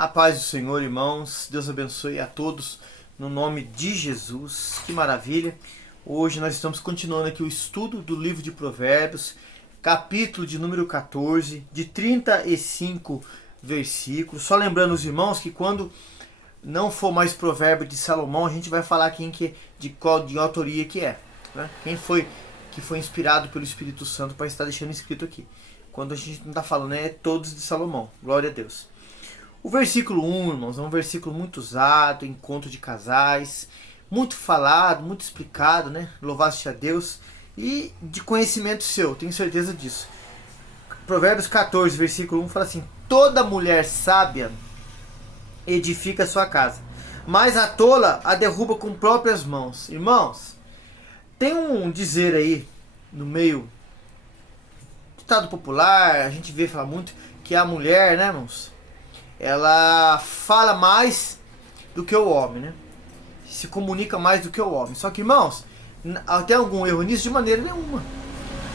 A paz do Senhor, irmãos. Deus abençoe a todos no nome de Jesus. Que maravilha. Hoje nós estamos continuando aqui o estudo do livro de Provérbios, capítulo de número 14, de 35 versículos. Só lembrando os irmãos que quando não for mais provérbio de Salomão, a gente vai falar de autoria que é, né? Quem foi que foi inspirado pelo Espírito Santo para estar deixando escrito aqui. Quando a gente não está falando, é todos de Salomão. Glória a Deus. O versículo 1, irmãos, é um versículo muito usado, encontro de casais, muito falado, muito explicado, né? Louvaste a Deus e de conhecimento seu, tenho certeza disso. Provérbios 14, versículo 1 fala assim: toda mulher sábia edifica sua casa, mas a tola a derruba com próprias mãos. Irmãos, tem um dizer aí no meio ditado popular, a gente vê falar muito que a mulher, né, irmãos, ela fala mais do que o homem, né? Se comunica mais do que o homem. Só que, irmãos, tem algum erro nisso? De maneira nenhuma.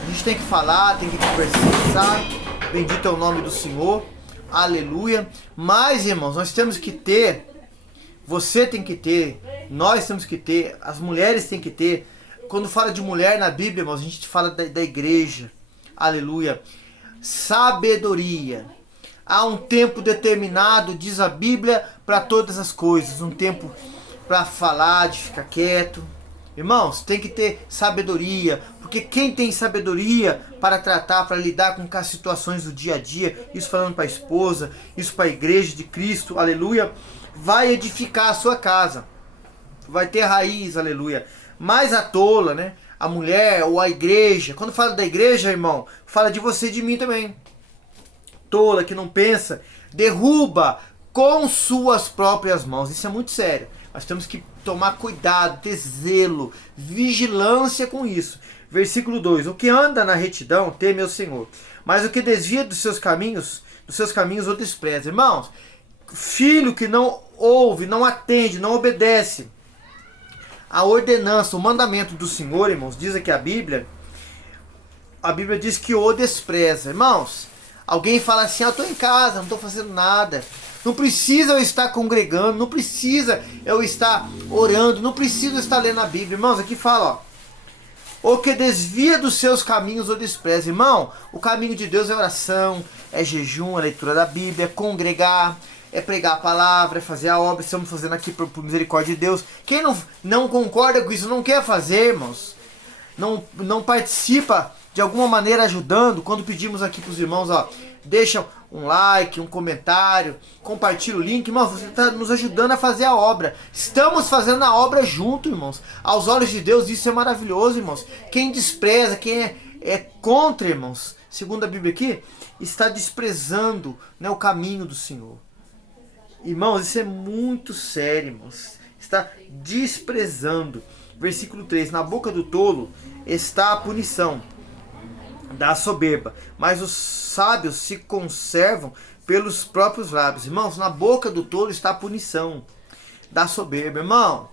A gente tem que falar, tem que conversar. Bendito é o nome do Senhor. Aleluia. Mas, irmãos, nós temos que ter, você tem que ter, nós temos que ter, as mulheres têm que ter. Quando fala de mulher na Bíblia, irmãos, a gente fala da igreja. Aleluia. Sabedoria. Há um tempo determinado, diz a Bíblia, para todas as coisas. Um tempo para falar, de ficar quieto. Irmãos, tem que ter sabedoria. Porque quem tem sabedoria para tratar, para lidar com as situações do dia a dia, isso falando para a esposa, isso para a igreja de Cristo, aleluia, vai edificar a sua casa. Vai ter raiz, aleluia. Mas a tola, né? A mulher ou a igreja. Quando fala da igreja, irmão, fala de você e de mim também. Tola, que não pensa, derruba com suas próprias mãos. Isso é muito sério. Nós temos que tomar cuidado, ter zelo, vigilância com isso. Versículo 2: o que anda na retidão teme ao Senhor, mas o que desvia dos seus caminhos o despreza. Irmãos, filho que não ouve, não atende, não obedece a ordenança, o mandamento do Senhor, irmãos, diz aqui a Bíblia diz que o despreza. Irmãos, alguém fala assim: eu estou em casa, não estou fazendo nada. Não precisa eu estar congregando, não precisa eu estar orando, não precisa eu estar lendo a Bíblia. Irmãos, aqui fala, ó, o que desvia dos seus caminhos o despreza. Irmão, o caminho de Deus é oração, é jejum, é leitura da Bíblia, é congregar, é pregar a palavra, é fazer a obra. Estamos fazendo aqui por misericórdia de Deus. Quem não concorda com isso, não quer fazer, irmãos, não participa de alguma maneira ajudando, quando pedimos aqui para os irmãos, ó, deixa um like, um comentário, compartilha o link, irmão, você está nos ajudando a fazer a obra. Estamos fazendo a obra junto, irmãos. Aos olhos de Deus isso é maravilhoso, irmãos. Quem despreza, quem é contra, irmãos, segundo a Bíblia aqui, está desprezando, né, o caminho do Senhor. Irmãos, isso é muito sério, irmãos. Está desprezando. Versículo 3: na boca do tolo está a punição da soberba, mas os sábios se conservam pelos próprios lábios. Irmãos, na boca do tolo está a punição da soberba. Irmão,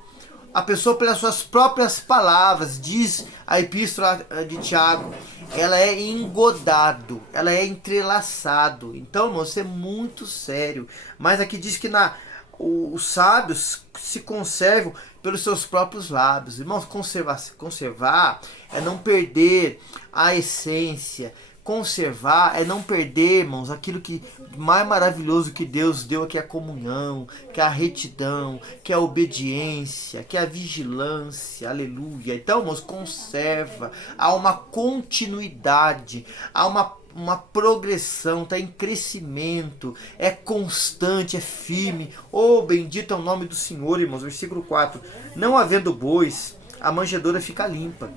a pessoa pelas suas próprias palavras, diz a epístola de Tiago, ela é engodado, ela é entrelaçado. Então, irmão, isso é muito sério. Mas aqui diz que os sábios se conservam pelos seus próprios lábios. Irmãos, conservar é não perder a essência. Conservar é não perder, irmãos, aquilo que mais maravilhoso que Deus deu, que é a comunhão, que é a retidão, que é a obediência, que é a vigilância, aleluia. Então, irmãos, conserva, há uma continuidade, há uma progressão, está em crescimento, é constante, é firme. Oh, bendito é o nome do Senhor, irmãos. Versículo 4: não havendo bois, a manjedoura fica limpa,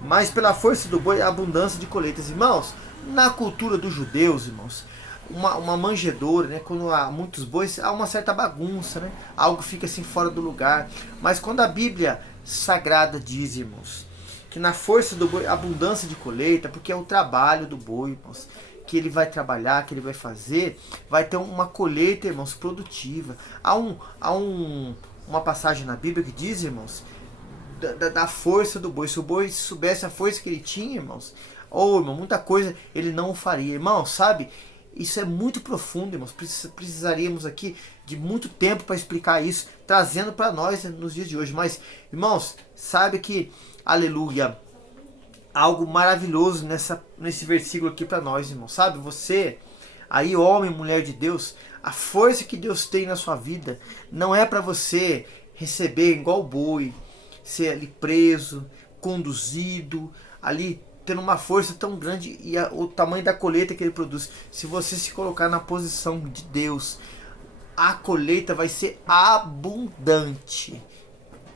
mas pela força do boi a abundância de colheitas. Irmãos, na cultura dos judeus, irmãos, uma manjedoura, né, quando há muitos bois, há uma certa bagunça, né, algo fica assim fora do lugar. Mas quando a Bíblia Sagrada diz, irmãos, que na força do boi, abundância de colheita, porque é o trabalho do boi, irmãos, que ele vai trabalhar, que ele vai fazer, vai ter uma colheita, irmãos, produtiva. Há uma passagem na Bíblia que diz, irmãos, da força do boi. Se o boi soubesse a força que ele tinha, irmãos, irmão, muita coisa ele não faria. Irmão, sabe, Isso é muito profundo, irmãos. Precisaríamos aqui de muito tempo para explicar isso, trazendo para nós, né, nos dias de hoje. Mas, irmãos, sabe que, aleluia, algo maravilhoso nesse versículo aqui para nós, irmãos. Sabe, você, aí homem, mulher de Deus, a força que Deus tem na sua vida não é para você receber igual boi, ser ali preso, conduzido, ali tendo uma força tão grande e o tamanho da colheita que ele produz. Se você se colocar na posição de Deus, a colheita vai ser abundante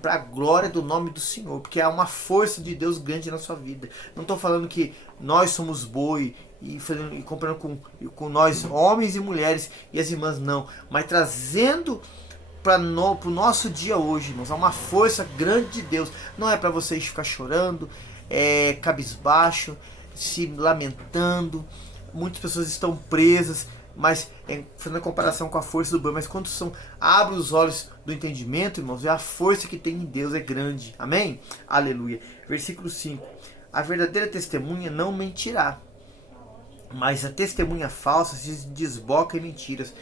para a glória do nome do Senhor, porque há uma força de Deus grande na sua vida. Não estou falando que nós somos boi e comparando com nós, homens e mulheres e as irmãs, não, mas trazendo para o nosso dia hoje, irmãos, há uma força grande de Deus. Não é para vocês ficar chorando, cabisbaixo, se lamentando. Muitas pessoas estão presas, mas fazendo a comparação com a força do boi, mas quando abre os olhos do entendimento, irmãos, a força que tem em Deus é grande. Amém? Aleluia. Versículo 5. A verdadeira testemunha não mentirá, mas a testemunha falsa se desboca em mentiras.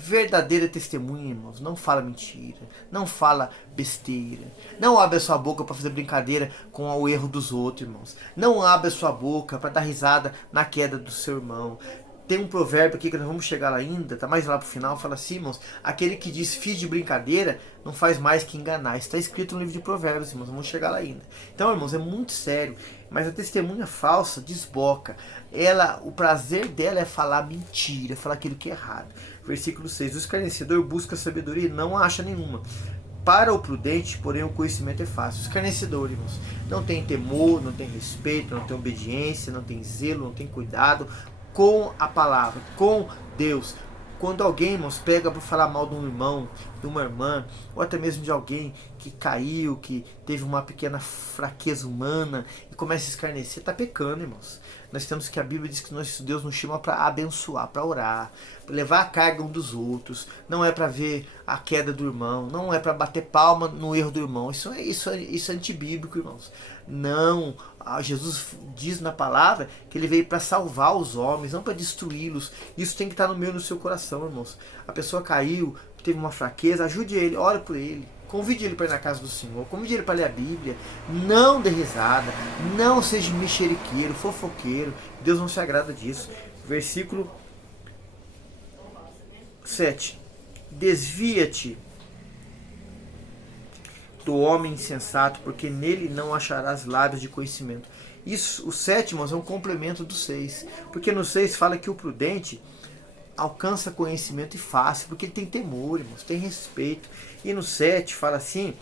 Verdadeira testemunha, irmãos, não fala mentira, não fala besteira, não abre a sua boca para fazer brincadeira com o erro dos outros, irmãos. Não abre a sua boca para dar risada na queda do seu irmão. Tem um provérbio aqui que nós vamos chegar lá ainda, tá mais lá pro final, fala assim, irmãos, aquele que diz fiz de brincadeira não faz mais que enganar. Está escrito no livro de Provérbios, irmãos, vamos chegar lá ainda. Então, irmãos, é muito sério, mas a testemunha falsa desboca. O prazer dela é falar mentira, falar aquilo que é errado. Versículo 6, o escarnecedor busca sabedoria e não acha nenhuma. Para o prudente, porém, o conhecimento é fácil. O escarnecedor, irmãos, não tem temor, não tem respeito, não tem obediência, não tem zelo, não tem cuidado com a palavra, com Deus. Quando alguém, irmãos, pega para falar mal de um irmão, de uma irmã, ou até mesmo de alguém que caiu, que teve uma pequena fraqueza humana e começa a escarnecer, está pecando, irmãos. Nós temos que a Bíblia diz que Deus nos chama para abençoar, para orar, para levar a carga um dos outros. Não é para ver a queda do irmão, não é para bater palma no erro do irmão. Isso é antibíblico, irmãos. Não, Jesus diz na palavra que ele veio para salvar os homens, não para destruí-los. Isso tem que estar no meio do seu coração, irmãos. A pessoa caiu, teve uma fraqueza, ajude ele, ore por ele. Convide ele para ir na casa do Senhor, convide ele para ler a Bíblia. Não dê risada, não seja mexeriqueiro, fofoqueiro. Deus não se agrada disso. Versículo 7. Desvia-te do homem insensato, porque nele não acharás lábios de conhecimento. Isso, o 7, irmãos, é um complemento do 6. Porque no 6 fala que o prudente alcança conhecimento e fácil, porque ele tem temor, irmãos, tem respeito. E no 7 fala assim,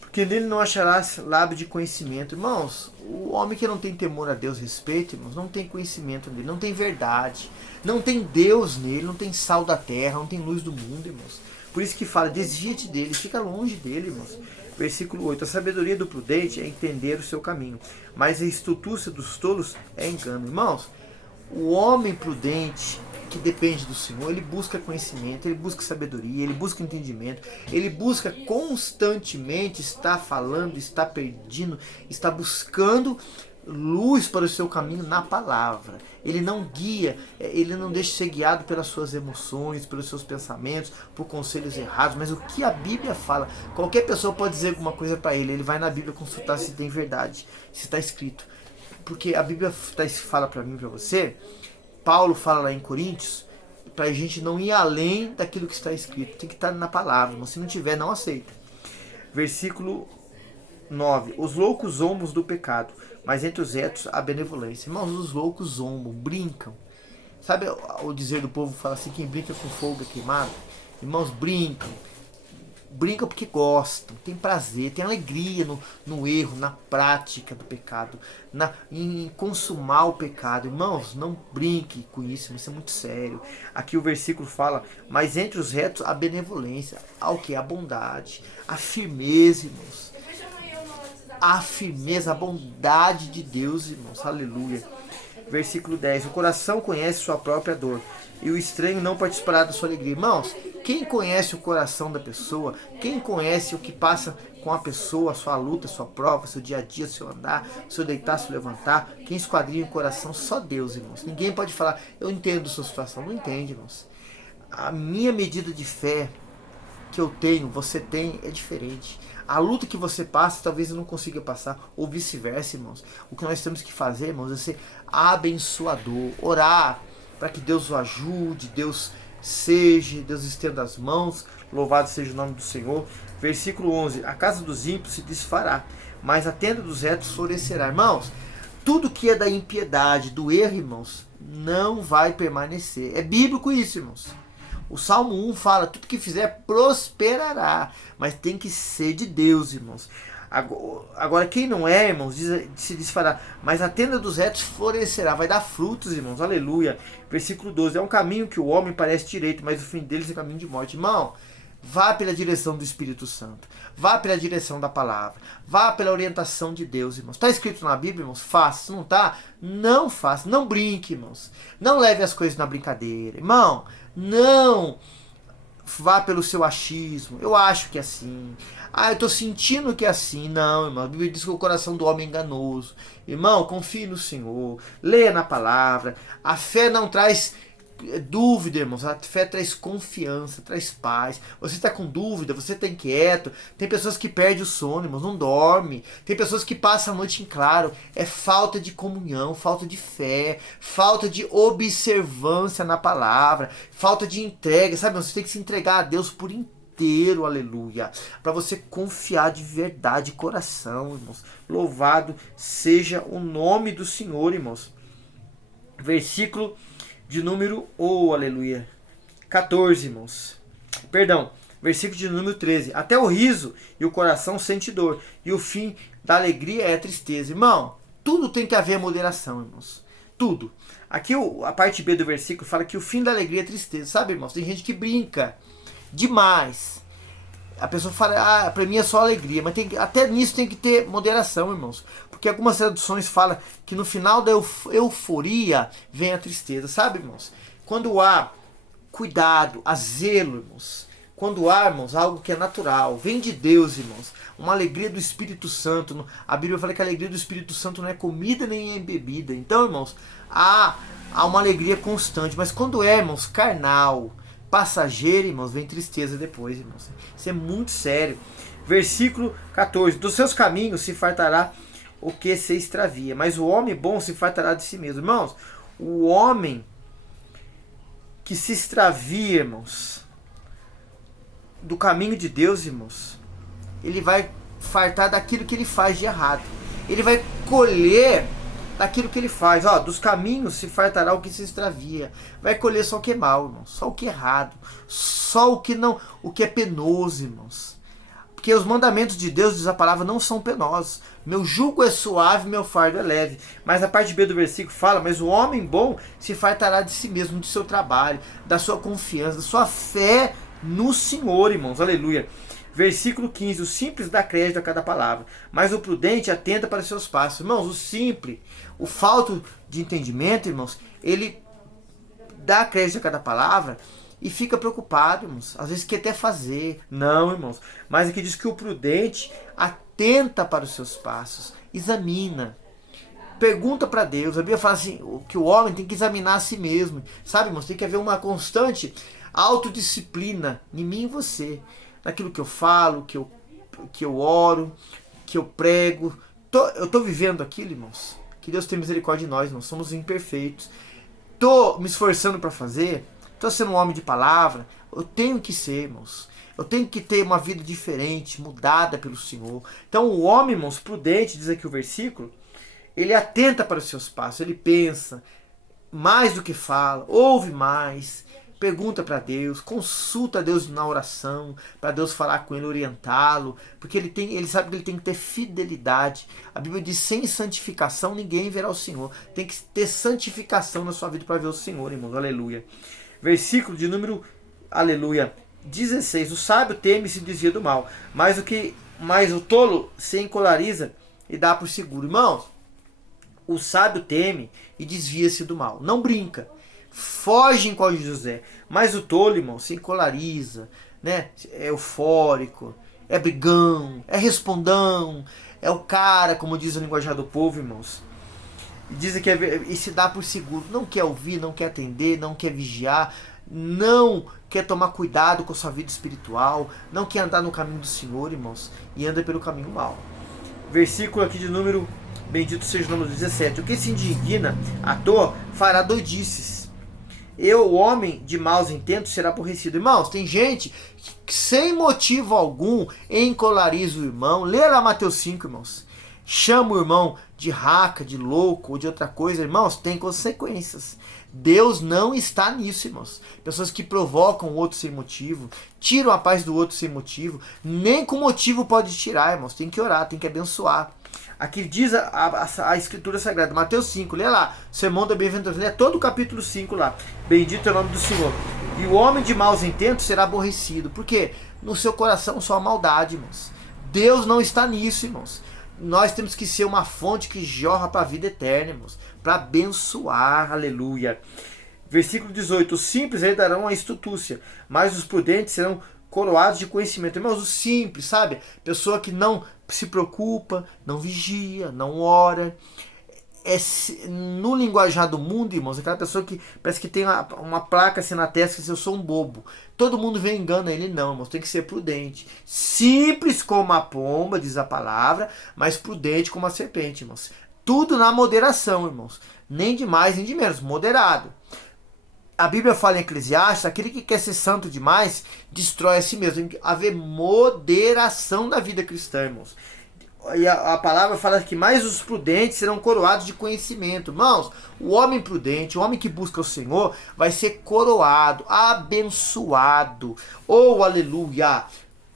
porque nele não acharás lábio de conhecimento. Irmãos, o homem que não tem temor a Deus, respeito, irmãos, não tem conhecimento dele, não tem verdade, não tem Deus nele, não tem sal da terra, não tem luz do mundo, irmãos. Por isso que fala, desvia-te dele, fica longe dele, irmãos. Versículo 8, a sabedoria do prudente é entender o seu caminho, mas a astúcia dos tolos é engano. Irmãos, o homem prudente que depende do Senhor, ele busca conhecimento, ele busca sabedoria, ele busca entendimento, ele busca constantemente estar falando, estar pedindo, estar buscando luz para o seu caminho na palavra. Ele não guia, ele não deixa ser guiado pelas suas emoções, pelos seus pensamentos, por conselhos errados, mas o que a Bíblia fala. Qualquer pessoa pode dizer alguma coisa para ele vai na Bíblia consultar se tem verdade, se está escrito. Porque a Bíblia fala para mim e para você, Paulo fala lá em Coríntios, para a gente não ir além daquilo que está escrito. Tem que estar na palavra, mas se não tiver, não aceita. Versículo 9. Os loucos zombam do pecado, mas entre os retos há benevolência. Irmãos, os loucos zombam, brincam. Sabe o dizer do povo, fala assim, quem brinca com fogo é queimado? Irmãos, brincam. Brincam porque gostam, tem prazer, tem alegria no erro, na prática do pecado, em consumar o pecado. Irmãos, não brinque com isso é muito sério. Aqui o versículo fala, mas entre os retos a benevolência, ao que? A bondade, a firmeza, irmãos. A firmeza, a bondade de Deus, irmãos, aleluia. Versículo 10, o coração conhece sua própria dor, e o estranho não participará da sua alegria. Irmãos, quem conhece o coração da pessoa, quem conhece o que passa com a pessoa, a sua luta, a sua prova, seu dia a dia, seu andar, seu deitar, seu levantar. Quem esquadrinha o coração, só Deus, irmãos. Ninguém pode falar, eu entendo sua situação. Não entende, irmãos. A minha medida de fé que eu tenho, você tem, é diferente. A luta que você passa, talvez eu não consiga passar, ou vice-versa, irmãos. O que nós temos que fazer, irmãos, é ser abençoador, orar para que Deus o ajude, Deus estenda as mãos, louvado seja o nome do Senhor. Versículo 11, a casa dos ímpios se desfará, mas a tenda dos retos florescerá. Irmãos, tudo que é da impiedade, do erro, irmãos, não vai permanecer. É bíblico isso, irmãos. O Salmo 1 fala, tudo que fizer prosperará, mas tem que ser de Deus, irmãos. Agora quem não é, irmãos, se desfará, mas a tenda dos retos florescerá, vai dar frutos, irmãos, aleluia. Versículo 12, é um caminho que o homem parece direito, mas o fim deles é caminho de morte. Irmão, vá pela direção do Espírito Santo, vá pela direção da palavra, vá pela orientação de Deus, irmãos. Está escrito na Bíblia, irmãos? Faça. Se não está, não faça, não brinque, irmãos. Não leve as coisas na brincadeira, irmão. Não vá pelo seu achismo. Eu acho que é assim. Eu estou sentindo que é assim. Não, irmão. A Bíblia diz que o coração do homem é enganoso. Irmão, confie no Senhor. Leia na palavra. A fé não traz dúvida, irmãos. A fé traz confiança, traz paz. Você está com dúvida, você está inquieto. Tem pessoas que perdem o sono, irmãos, não dorme. Tem pessoas que passam a noite em claro. É falta de comunhão, falta de fé, falta de observância na palavra, falta de entrega, sabe? Você tem que se entregar a Deus por inteiro, aleluia, para você confiar de verdade, coração, irmãos. Louvado seja o nome do Senhor, irmãos. Versículo de número, aleluia, 14, irmãos. Perdão, versículo de número 13. Até o riso e o coração sente dor, e o fim da alegria é a tristeza. Irmão, tudo tem que haver moderação, irmãos. Tudo. Aqui a parte B do versículo fala que o fim da alegria é tristeza. Sabe, irmãos, tem gente que brinca demais. A pessoa fala, pra mim é só alegria. Mas até nisso tem que ter moderação, irmãos. Porque algumas traduções falam que no final da euforia vem a tristeza. Sabe, irmãos? Quando há cuidado, há zelo, irmãos. Quando há, irmãos, algo que é natural, vem de Deus, irmãos. Uma alegria do Espírito Santo. A Bíblia fala que a alegria do Espírito Santo não é comida nem é bebida. Então, irmãos, há uma alegria constante. Mas quando é, irmãos, carnal, passageiro, irmãos, vem tristeza depois, irmãos. Isso é muito sério. Versículo 14. Dos seus caminhos se fartará o que se extravia, mas o homem bom se fartará de si mesmo. Irmãos, o homem que se extravia, irmãos, do caminho de Deus, irmãos, ele vai fartar daquilo que ele faz de errado. Ele vai colher daquilo que ele faz. Dos caminhos se fartará o que se extravia. Vai colher só o que é mal, irmãos. Só o que é errado. Só o que é penoso, irmãos. Porque os mandamentos de Deus, diz a palavra, não são penosos. Meu jugo é suave, meu fardo é leve. Mas a parte B do versículo fala, mas o homem bom se fartará de si mesmo, do seu trabalho, da sua confiança, da sua fé no Senhor, irmãos. Aleluia. Versículo 15, o simples dá crédito a cada palavra, mas o prudente atenta para os seus passos. Irmãos, o simples, o falto de entendimento, irmãos, ele dá crédito a cada palavra e fica preocupado, irmãos. Às vezes quer até fazer. Não, irmãos. Mas aqui diz que o prudente atenta para os seus passos, examina, pergunta para Deus. A Bíblia fala assim, que o homem tem que examinar a si mesmo. Sabe, irmãos, tem que haver uma constante autodisciplina em mim e você. Naquilo que eu falo, que eu oro, que eu prego. Eu estou vivendo aquilo, irmãos. Que Deus tenha misericórdia de nós, nós somos imperfeitos. Estou me esforçando para fazer. Estou sendo um homem de palavra. Eu tenho que ser, irmãos. Eu tenho que ter uma vida diferente, mudada pelo Senhor. Então o homem, irmãos, prudente, diz aqui o versículo, ele atenta para os seus passos, ele pensa mais do que fala, ouve mais, pergunta para Deus, consulta a Deus na oração, para Deus falar com ele, orientá-lo, porque ele sabe que ele tem que ter fidelidade. A Bíblia diz, sem santificação ninguém verá o Senhor. Tem que ter santificação na sua vida para ver o Senhor, irmãos. Aleluia. Versículo de número, aleluia, 16. O sábio teme e se desvia do mal, mas o tolo se encolariza e dá por seguro. Irmãos, o sábio teme e desvia-se do mal. Não brinca. Foge com José. Mas o tolo, irmão, se encolariza, né? É eufórico. é brigão, é respondão, é o cara, como diz o linguajar do povo, irmãos. E dizem que e se dá por seguro, não quer ouvir, não quer atender, não quer vigiar, não quer tomar cuidado com a sua vida espiritual, não quer andar no caminho do Senhor, irmãos, e anda pelo caminho mau. Versículo aqui de número, bendito seja o número 17. O que se indigna à toa fará doidices. O homem de maus intentos será aborrecido. Irmãos, tem gente que sem motivo algum encolariza o irmão. Lê lá Mateus 5, irmãos. Chama o irmão de raca, de louco ou de outra coisa. Irmãos, tem consequências. Deus não está nisso, irmãos. Pessoas que provocam o outro sem motivo, tiram a paz do outro sem motivo, nem com motivo pode tirar, irmãos. Tem que orar, tem que abençoar. Aqui diz a Escritura Sagrada, Mateus 5, lê lá, Sermão da Bem-aventurança, lê todo o capítulo 5 lá. Bendito é o nome do Senhor. E o homem de maus intentos será aborrecido. Por quê? No seu coração só a maldade, irmãos. Deus não está nisso, irmãos. Nós temos que ser uma fonte que jorra para a vida eterna, irmãos. Para abençoar, aleluia. Versículo 18, os simples herdarão a estultúcia, mas os prudentes serão coroados de conhecimento. Irmãos, o simples, sabe? Pessoa que não se preocupa, não vigia, não ora. No linguajar do mundo, irmãos, aquela pessoa que parece que tem uma placa assim na testa que diz, eu sou um bobo. Todo mundo vem e engana ele, não, irmãos, tem que ser prudente. Simples como a pomba, diz a palavra, mas prudente como a serpente, irmãos. Tudo na moderação, irmãos. Nem de mais, nem de menos, moderado. A Bíblia fala em Eclesiastes, aquele que quer ser santo demais, destrói a si mesmo. Tem que haver moderação na vida cristã, irmãos. E a palavra fala que mais os prudentes serão coroados de conhecimento. Irmãos, o homem prudente, o homem que busca o Senhor, vai ser coroado, abençoado. Oh, aleluia!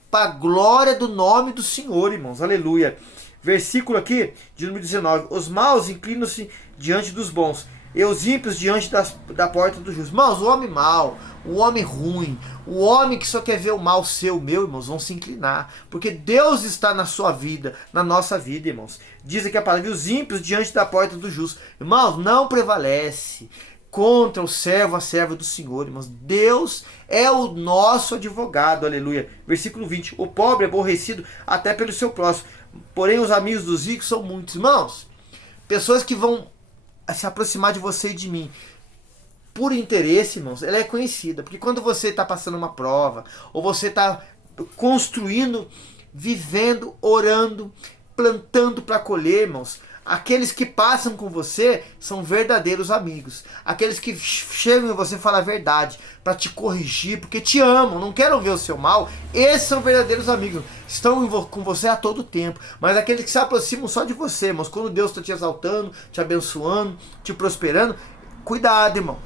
Para a glória do nome do Senhor, irmãos, aleluia. Versículo aqui, de número 19. Os maus inclinam-se diante dos bons, e os ímpios diante da porta do justo. Irmãos, o homem mau, o homem ruim, o homem que só quer ver o mal seu, meu, irmãos, vão se inclinar. Porque Deus está na sua vida, na nossa vida, irmãos. Diz aqui a palavra, e os ímpios diante da porta do justo. Irmãos, não prevalece contra o servo, a serva do Senhor, irmãos. Deus é o nosso advogado, aleluia. Versículo 20. O pobre é aborrecido até pelo seu próximo, porém os amigos dos ricos são muitos. Irmãos, pessoas que vão se aproximar de você e de mim por interesse, irmãos, ela é conhecida. Porque quando você está passando uma prova, ou você está construindo, vivendo, orando, plantando para colher, irmãos, aqueles que passam com você são verdadeiros amigos. Aqueles que chegam em você e falam a verdade para te corrigir, porque te amam, não querem ver o seu mal. Esses são verdadeiros amigos. Estão com você a todo tempo. Mas aqueles que se aproximam só de você, irmãos, quando Deus está te exaltando, te abençoando, te prosperando, cuidado, irmão.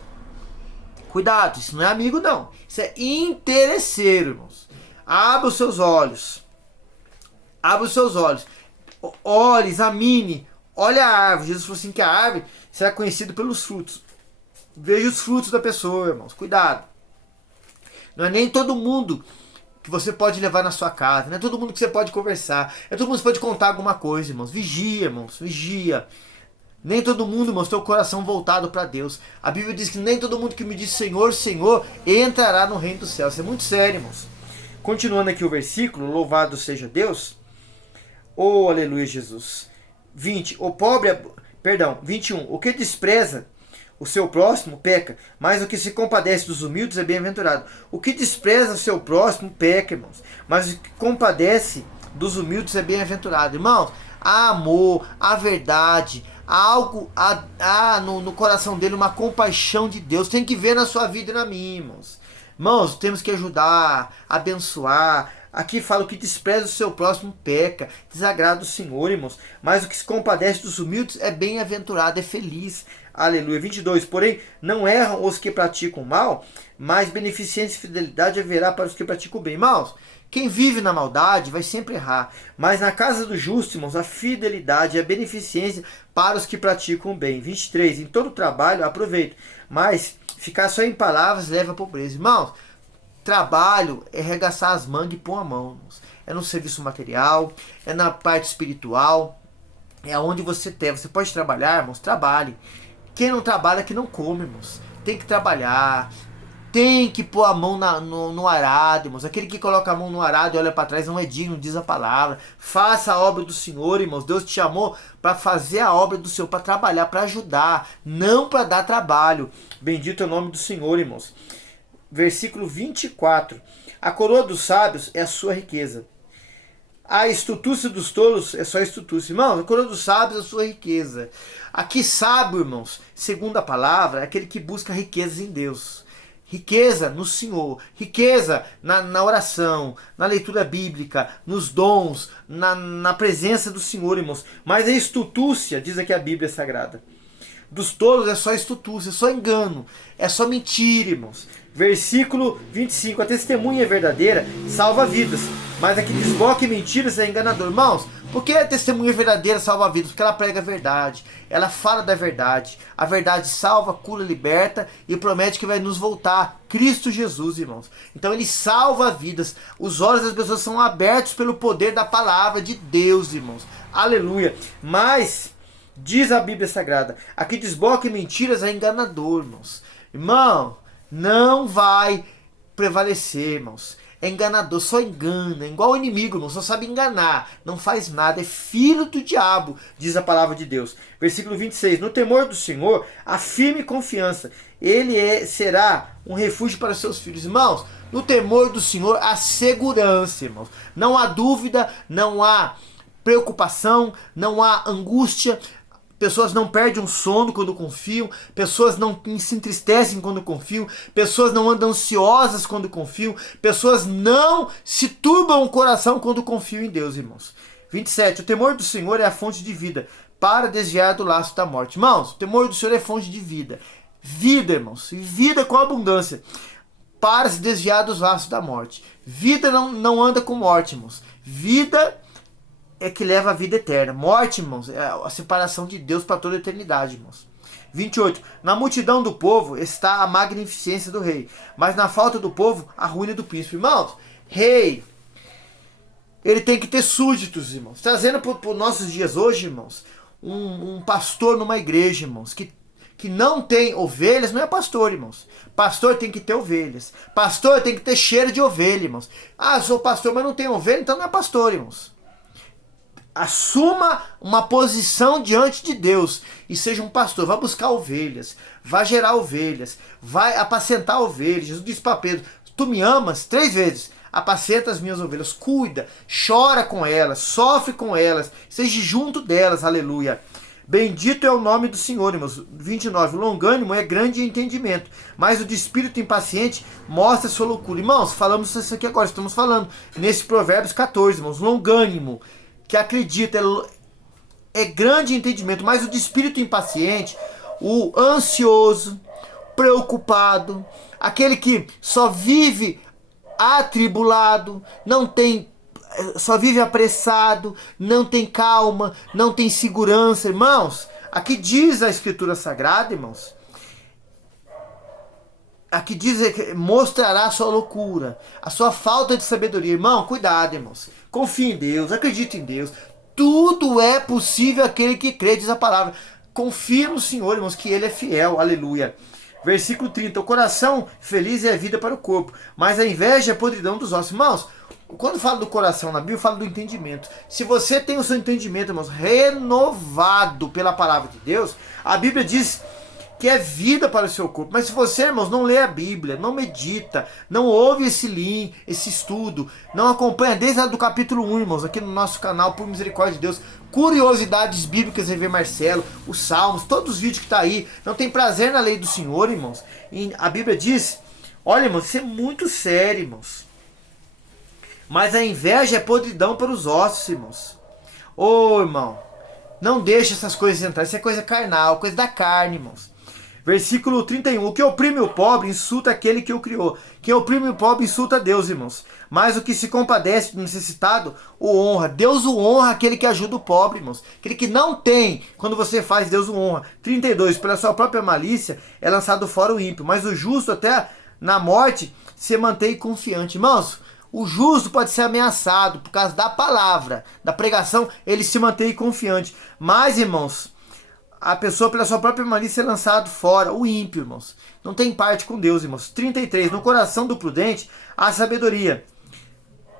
Cuidado, isso não é amigo, não. Isso é interesseiro, irmãos. Abra os seus olhos. Abra os seus olhos. Olhe, examine. Olha a árvore. Jesus falou assim que a árvore será conhecida pelos frutos. Veja os frutos da pessoa, irmãos. Cuidado. Não é nem todo mundo que você pode levar na sua casa. Não é todo mundo que você pode conversar. É todo mundo que você pode contar alguma coisa, irmãos. Vigia, irmãos. Vigia. Nem todo mundo, irmãos, tem o coração voltado para Deus. A Bíblia diz que nem todo mundo que me diz Senhor, Senhor, entrará no reino dos céus. Isso é muito sério, irmãos. Continuando aqui o versículo, louvado seja Deus. Oh, aleluia, Jesus. 20. O pobre, 21. O que despreza o seu próximo peca, mas o que se compadece dos humildes é bem-aventurado. O que despreza o seu próximo peca, irmãos, mas o que compadece dos humildes é bem-aventurado. Irmãos, há amor, há verdade, há algo, há no coração dele uma compaixão de Deus. Tem que ver na sua vida e na minha, irmãos. Irmãos, temos que ajudar, abençoar. Aqui fala o que despreza o seu próximo peca, desagrada o Senhor, irmãos. Mas o que se compadece dos humildes é bem-aventurado, é feliz. Aleluia. 22. Porém, não erram os que praticam mal, mas beneficência e fidelidade haverá para os que praticam bem. Irmãos, quem vive na maldade vai sempre errar. Mas na casa do justo, irmãos, a fidelidade e a beneficência para os que praticam bem. 23. Em todo trabalho, aproveito. Mas ficar só em palavras leva à pobreza. Irmãos, trabalho é arregaçar as mangas e pôr a mão, irmãos. É no serviço material, é na parte espiritual, é onde você tem. Você pode trabalhar, irmãos, trabalhe. Quem não trabalha, que não come, irmãos. Tem que trabalhar. tem que pôr a mão no arado, irmãos. Aquele que coloca a mão no arado e olha para trás não é digno, diz a palavra. Faça a obra do Senhor, irmãos. Deus te chamou para fazer a obra do Senhor, para trabalhar, para ajudar, não para dar trabalho. Bendito é o nome do Senhor, irmãos. Versículo 24. A coroa dos sábios é a sua riqueza. A estultúcia dos tolos é só estultúcia. Irmãos, a coroa dos sábios é a sua riqueza. Aqui sábio, irmãos, segundo a palavra, é aquele que busca riquezas em Deus. Riqueza no Senhor, riqueza na oração, na leitura bíblica, nos dons, na presença do Senhor, irmãos. Mas a estultúcia, diz aqui a Bíblia Sagrada, dos tolos é só estultúcia, é só engano, é só mentira, irmãos. Versículo 25, a testemunha verdadeira salva vidas, mas a que desboca em mentiras é enganador. Irmãos, por que a testemunha verdadeira salva vidas? Porque ela prega a verdade, ela fala da verdade. A verdade salva, cura, liberta e promete que vai nos voltar. Cristo Jesus, irmãos. Então ele salva vidas. Os olhos das pessoas são abertos pelo poder da palavra de Deus, irmãos. Aleluia. Mas, diz a Bíblia Sagrada, a que desboca em mentiras é enganador, irmãos. Irmão, não vai prevalecer, irmãos. É enganador, só engana, é igual o inimigo, irmão, só sabe enganar, não faz nada, é filho do diabo, diz a palavra de Deus. Versículo 26, no temor do Senhor, há firme confiança, ele será um refúgio para seus filhos. Irmãos, no temor do Senhor há segurança, irmãos, não há dúvida, não há preocupação, não há angústia. Pessoas não perdem o sono quando confiam, pessoas não se entristecem quando confiam, pessoas não andam ansiosas quando confiam, pessoas não se turbam o coração quando confiam em Deus, irmãos. 27. O temor do Senhor é a fonte de vida, para desviar do laço da morte. Irmãos, o temor do Senhor é fonte de vida. Vida, irmãos, vida com abundância, para se desviar dos laços da morte. Vida não anda com morte, irmãos. Vida é que leva a vida eterna. Morte, irmãos, é a separação de Deus para toda a eternidade, irmãos. 28. Na multidão do povo está a magnificência do rei, mas na falta do povo, a ruína do príncipe. Irmãos, rei, ele tem que ter súditos, irmãos. Trazendo para os nossos dias hoje, irmãos, um pastor numa igreja, irmãos, que não tem ovelhas, não é pastor, irmãos. Pastor tem que ter ovelhas. Pastor tem que ter cheiro de ovelha, irmãos. Ah, sou pastor, mas não tenho ovelha, então não é pastor, irmãos. Assuma uma posição diante de Deus e seja um pastor. Vai buscar ovelhas, vai gerar ovelhas, vai apacentar ovelhas. Jesus disse para Pedro, tu me amas 3 vezes, apacenta as minhas ovelhas, cuida, chora com elas, sofre com elas, seja junto delas, aleluia. Bendito é o nome do Senhor, irmãos. 29, o longânimo é grande em entendimento, mas o de espírito impaciente mostra sua loucura. Irmãos, falamos isso aqui agora, estamos falando nesse Provérbios 14, irmãos, longânimo, que acredita, é grande entendimento, mas o de espírito impaciente, o ansioso, preocupado, aquele que só vive atribulado, só vive apressado, não tem calma, não tem segurança, irmãos. Aqui diz a Escritura Sagrada, irmãos, aqui diz que mostrará a sua loucura, a sua falta de sabedoria. Irmão, cuidado, irmãos. Confie em Deus, acredite em Deus. Tudo é possível aquele que crê, diz a palavra. Confie no Senhor, irmãos, que Ele é fiel. Aleluia. Versículo 30. O coração feliz é a vida para o corpo, mas a inveja é a podridão dos ossos. Irmãos, quando fala do coração na Bíblia, fala do entendimento. Se você tem o seu entendimento, irmãos, renovado pela palavra de Deus, a Bíblia diz que é vida para o seu corpo. Mas se você, irmãos, não lê a Bíblia, não medita, não ouve esse estudo, não acompanha desde o capítulo 1, irmãos, aqui no nosso canal, por misericórdia de Deus, curiosidades bíblicas, Rever Marcelo, os Salmos, todos os vídeos que está aí, não tem prazer na lei do Senhor, irmãos. E a Bíblia diz, olha, irmãos, isso é muito sério, irmãos. Mas a inveja é podridão para os ossos, irmãos. Ô, irmão, não deixe essas coisas entrar, isso é coisa carnal, coisa da carne, irmãos. Versículo 31. O que oprime o pobre insulta aquele que o criou. Quem oprime o pobre insulta Deus, irmãos. Mas o que se compadece do necessitado o honra. Deus o honra aquele que ajuda o pobre, irmãos. Aquele que não tem, quando você faz, Deus o honra. 32. Pela sua própria malícia é lançado fora o ímpio, mas o justo até na morte se mantém confiante. Irmãos, o justo pode ser ameaçado por causa da palavra, da pregação, ele se mantém confiante. Mas, irmãos, a pessoa pela sua própria malícia é lançado fora, o ímpio, irmãos. não tem parte com Deus, irmãos. 33, no coração do prudente a sabedoria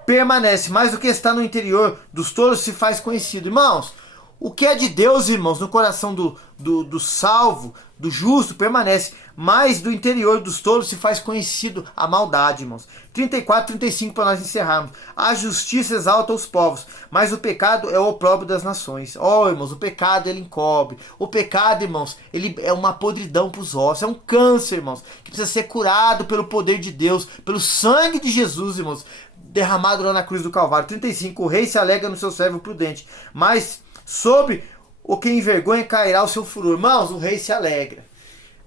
permanece, mas o que está no interior dos tolos se faz conhecido. Irmãos, o que é de Deus, irmãos, no coração do salvo, do justo, permanece, mas do interior dos tolos se faz conhecido a maldade, irmãos. 34, 35 para nós encerrarmos. A justiça exalta os povos, mas o pecado é o opróbrio das nações. Irmãos, o pecado ele encobre. O pecado, irmãos, ele é uma podridão para os ossos, é um câncer, irmãos, que precisa ser curado pelo poder de Deus, pelo sangue de Jesus, irmãos, derramado lá na cruz do Calvário. 35, o rei se alegra no seu servo prudente, mas sobre o que envergonha cairá o seu furor. Irmãos, o rei se alegra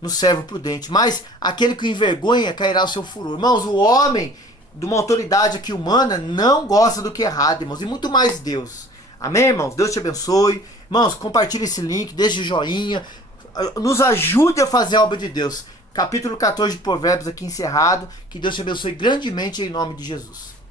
no servo prudente, mas aquele que envergonha cairá o seu furor. Irmãos, o homem de uma autoridade aqui humana não gosta do que é errado, irmãos, e muito mais Deus. Amém, irmãos? Deus te abençoe. Irmãos, compartilhe esse link, deixe o joinha, nos ajude a fazer a obra de Deus. Capítulo 14 de Provérbios aqui encerrado. Que Deus te abençoe grandemente em nome de Jesus.